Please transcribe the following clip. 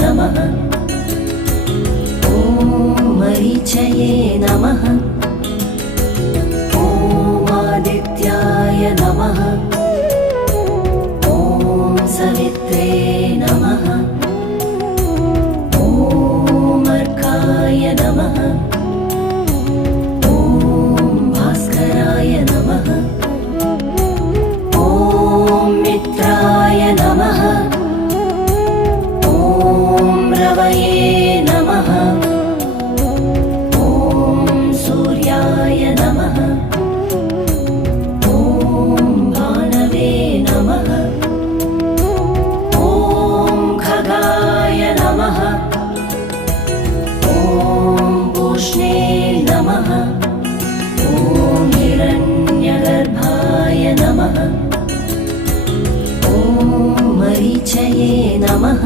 नमः। ॐ मरीचये नमः। ॐ आदित्याय नमः। ॐ सवित्रे नमः। ॐ अर्काय नमः। ॐ भास्कराय नमः। ॐ मित्राय नमः। ॐ रवये नमः। ॐ सूर्याय नमः। ॐ भानवे नमः। ॐ खगाय नमः। ॐ पूष्णे नमः। ॐ हिरण्यगर्भाय नमः। ॐ मरीचये नमः।